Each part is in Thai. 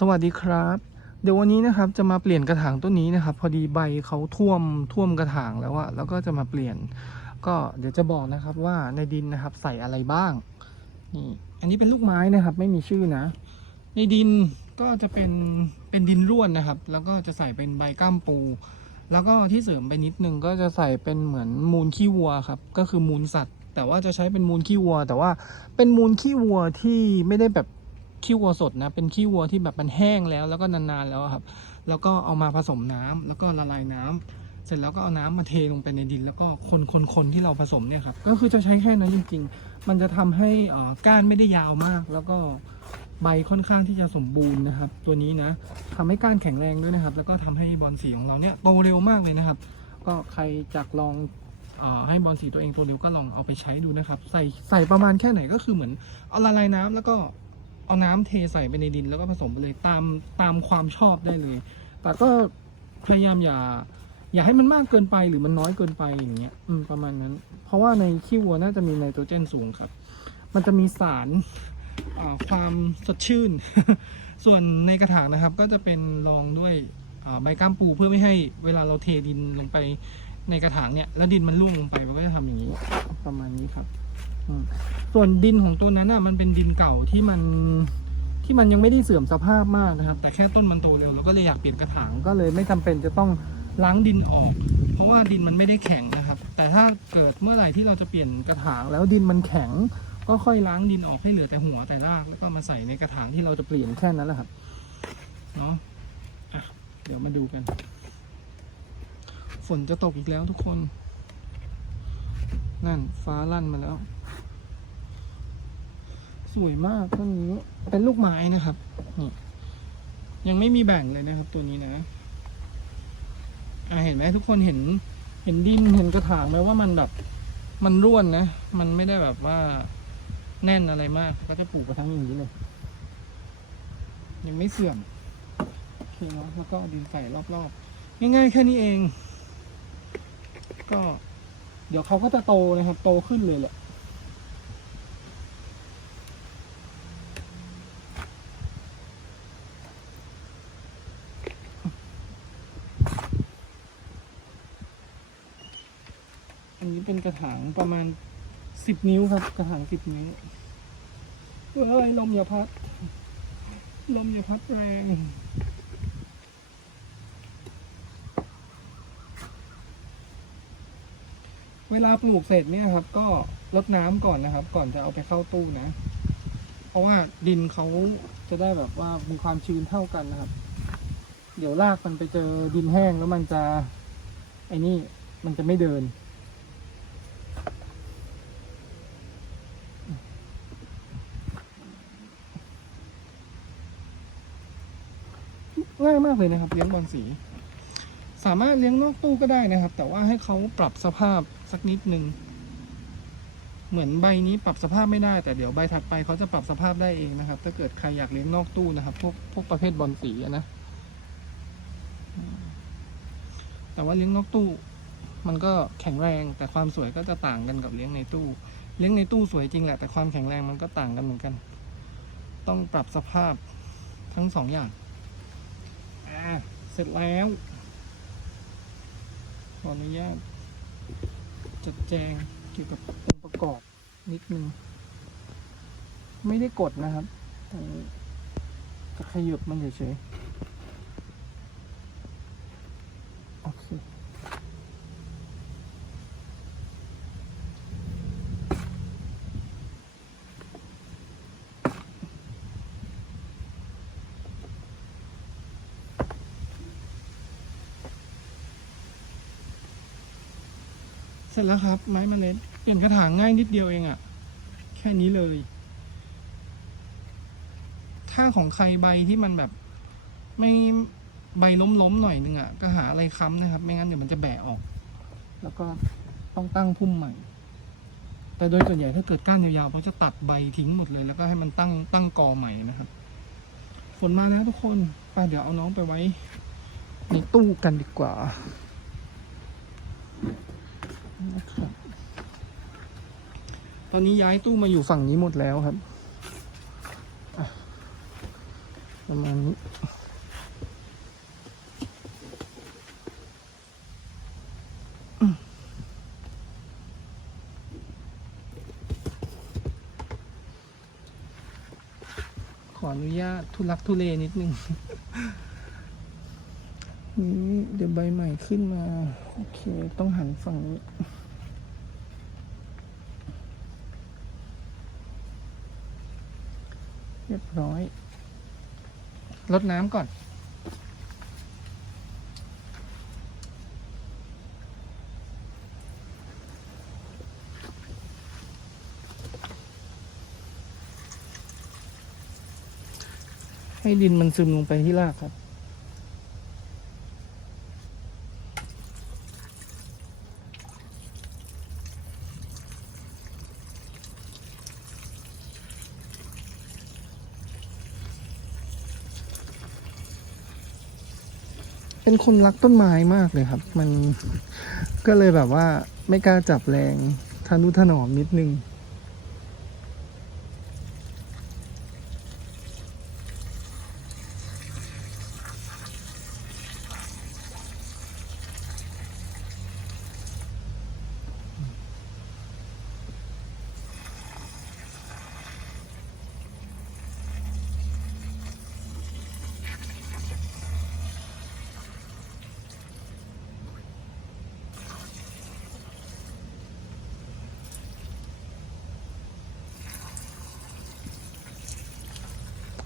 สวัสดีครับ เดี๋ยววันนี้นะครับจะมาเปลี่ยนกระถางต้นนี้นะครับ พอดีใบเขาท่วมท่วมกระถางแล้วอะแล้วก็จะมาเปลี่ยน ก็เดี๋ยวจะบอกนะครับว่าในดินนะครับใส่อะไรบ้างนี่อันนี้เป็นลูกไม้นะครับ ไม่มีชื่อนะ ในดินก็จะเป็นเป็นดินร่วนนะครับ แล้วก็จะใส่เป็นใบก้ามปู แล้วก็ที่เสริมไปนิดนึงก็จะใส่เป็นเหมือนมูลขี้วัวครับ ก็คือมูลสัตว์ แต่ว่าจะใช้เป็นมูลขี้วัว แต่ว่าเป็นมูลขี้วัวที่ไม่ได้แบบ ขี้วัวสดนะเป็นขี้วัวที่แบบมันแห้งแล้ว แล้วก็นานๆแล้วครับ แล้วก็เอามาผสมน้ำแล้วก็ละลายน้ำเสร็จแล้วก็เอาน้ำมาเทลงไปในดิน แล้วก็คนคนคนที่เราผสมเนี่ยครับก็คือจะใช้แค่นั้นจริง ๆ มันจะทำให้ก้านไม่ได้ยาวมาก แล้วก็ใบค่อนข้างที่จะสมบูรณ์นะครับ ตัวนี้นะทำให้ก้านแข็งแรงด้วยนะครับ แล้วก็ทำให้บอลสีของเราเนี่ยโตเร็วมากเลยนะครับ ก็ใครจากลองอให้บอลสีตัวเองโตเร็วก็ลองเอาไปใช้ดูนะครับ ใส่ใส่ประมาณแค่ไหนก็คือเหมือนเอาละลายน้ำแล้วก็ เอาน้ำเทใส่ไปในดินแล้วก็ผสมไปเลยตามตามความชอบได้เลย แต่ก็พยายามอย่า อย่าให้มันมากเกินไปหรือมันน้อยเกินไปอย่างเงี้ยอืมประมาณนั้น เพราะว่าในขี้วัวน่าจะมีไนโตรเจนสูงครับ มันจะมีสารความสดชื่น ส่วนในกระถางนะครับ ก็จะเป็นรองด้วยใบก้ามปูเพื่อไม่ให้เวลาเราเทดินลงไปในกระถางเนี่ย แล้วดินมันร่วงลงไปมันก็จะทำอย่างนี้ ประมาณนี้ครับ ส่วนดินของตัวนั้นน่ะมันเป็นดินเก่าที่มันที่มันยังไม่ได้เสื่อมสภาพมากนะครับ แต่แค่ต้นมันโตเร็วเราก็เลยอยากเปลี่ยนกระถางก็เลยไม่จำเป็นจะต้องล้างดินออก เพราะว่าดินมันไม่ได้แข็งนะครับ แต่ถ้าเกิดเมื่อไหร่ที่เราจะเปลี่ยนกระถางแล้วดินมันแข็ง ก็ค่อยล้างดินออกให้เหลือแต่หัวแต่รากแล้วก็มาใส่ในกระถางที่เราจะเปลี่ยนแค่นั้นแหละครับเนาะะเดี๋ยวมาดูกัน ฝนจะตกอีกแล้วทุกคน นั่นฟ้าลั่นมาแล้ว สวยมากต้นนี้ เป็นลูกไม้นะครับนี่ยังไม่มีแบ่งเลยนะครับตัวนี้นะอ่าเห็นไหมทุกคนเห็น เห็นดินเห็นกระถางไหมว่ามันแบบ มันร่วนนะ มันไม่ได้แบบว่าแน่นอะไรมาก ก็จะปลูกกระทั้งอย่างนี้เลย ยังไม่เสื่อมโอเคเนาะแล้วก็ดินใส่รอบๆ ง่ายๆ แค่นี้เอง ก็ เดี๋ยวเขาก็จะโตนะครับ โตขึ้นเลยแหละ นนี้เป็นกระถางประมาณสิบนิ้วครับ กระถางสิบนิ้วเฮ้ยลมอย่าพัด ลมอย่าพัดแรงเวลาปลูกเสร็จเนี่ยครับ ก็รดน้ำก่อนนะครับ ก่อนจะเอาไปเข้าตู้นะ เพราะว่าดินเขาจะได้แบบว่ามีความชื้นเท่ากันนะครับ เดี๋ยวรากมันไปเจอดินแห้งแล้วมันจะ ไอ้นี่มันจะไม่เดิน ง่ายมากเลยนะครับ เลี้ยงบอลสี สามารถเลี้ยงนอกตู้ก็ได้นะครับ แต่ว่าให้เขาปรับสภาพสักนิดนึงเหมือนใบนี้ปรับสภาพไม่ได้แต่เดี๋ยวใบถัดไปเขาจะปรับสภาพได้เองนะครับ ถ้าเกิดใครอยากเลี้ยงนอกตู้นะครับ พวกพวกประเภทบอลสีนะแต่ว่าเลี้ยงนอกตู้ มันก็แข็งแรงแต่ความสวยก็จะต่างกันกับเลี้ยงในตู้ เลี้ยงในตู้สวยจริงแหละแต่ความแข็งแรงมันก็ต่างกันเหมือนกัน ต้องปรับสภาพทั้งสองอย่าง เสร็จแล้ว ขออนุญาตจัดแจงเกี่ยวกับองค์ประกอบนิดนึง ไม่ได้กดนะครับแต่จะขยุบมันเฉยๆ สร็จแล้วครับ ไม้มเมล็ดเปลี่ยนกระถางง่ายนิดเดียวเองอะ่ะ แค่นี้เลย ถ้าของใครใบที่มันแบบ ไม่ใบล้มๆหน่อยนึงอะ่ะ ก็หาอะไรค้ำนะครับ ไม่งั้นเดี๋ยวมันจะแบะออก แล้วก็ต้องตั้งพุ่มใหม่ แต่โดยส่วนใหญ่ถ้าเกิดก้านยาวๆเขาจะตัดใบทิ้งหมดเลย แล้วก็ให้มันตั้งตั้งกอใหม่นะครับ ฝนมาแล้วทุกคนไปเดี๋ยวเอาน้องไปไว้ ในตู้กันดีกว่า นะครับต อนนี้ย้ายตู้มาอยู่ฝั่งนี้หมดแล้วครับประมาณนี้ขออนุญาตทุลักทุเลนิดนึง นี่เดี๋ยวใบใหม่ขึ้นมา โอเค ต้องหันฝั่งนี้ เรียบร้อยลดน้ำก่อน ให้ดินมันซึมลงไปที่รากครับ เป็นคนรักต้นไม้มากเลยครับ มันก็เลยแบบว่าไม่กล้าจับแรงทานุถนอมนิดนึง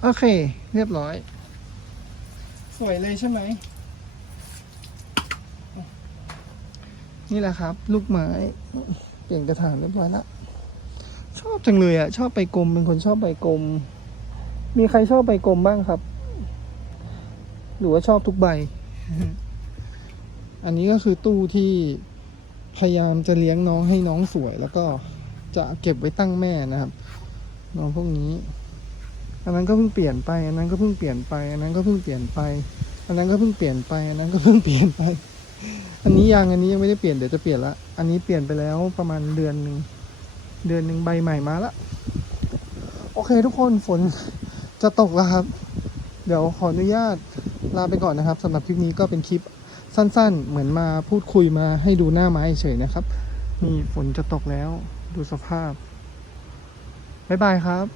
โอเค เรียบร้อย สวยเลยใช่ไหม นี่แหละครับ ลูกไม้ เปลี่ยนกระถางเรียบร้อยละชอบจังเลยอะชอบใบกลมเป็นคนชอบใบกลม มีใครชอบใบกลมบ้างครับ หรือว่าชอบทุกใบ อันนี้ก็คือตู้ที่พยายามจะเลี้ยงน้องให้น้องสวย แล้วก็จะเก็บไว้ตั้งแม่นะครับ น้องพวกนี้ อันนั้นก็เพิ่งเปลี่ยนไปอันนั้นก็เพิ่งเปลี่ยนไปอันนั้นก็เพิ่งเปลี่ยนไปอันนั้นก็เพิ่งเปลี่ยนไปอันนั้นก็เพิ่งเปลี่ยนไป อันนี้ยังอันนี้ยังไม่ได้เปลี่ยนเดี๋ยวจะเปลี่ยนละอันนี้เปลี่ยนไปแล้วประมาณเดือนหนึ่งเดือนหนึ่งใบใหม่มาละโอเคทุกคนฝนจะตกแล้วครับ เดี๋ยวขออนุญาตลาไปก่อนนะครับสำหรับคลิปนี้ก็เป็นคลิปสั้น ๆ เหมือนมาพูดคุยมาให้ดูหน้าไม้เฉยๆนะครับ นี่ฝนจะตกแล้ว ดูสภาพ บ๊ายบายครับ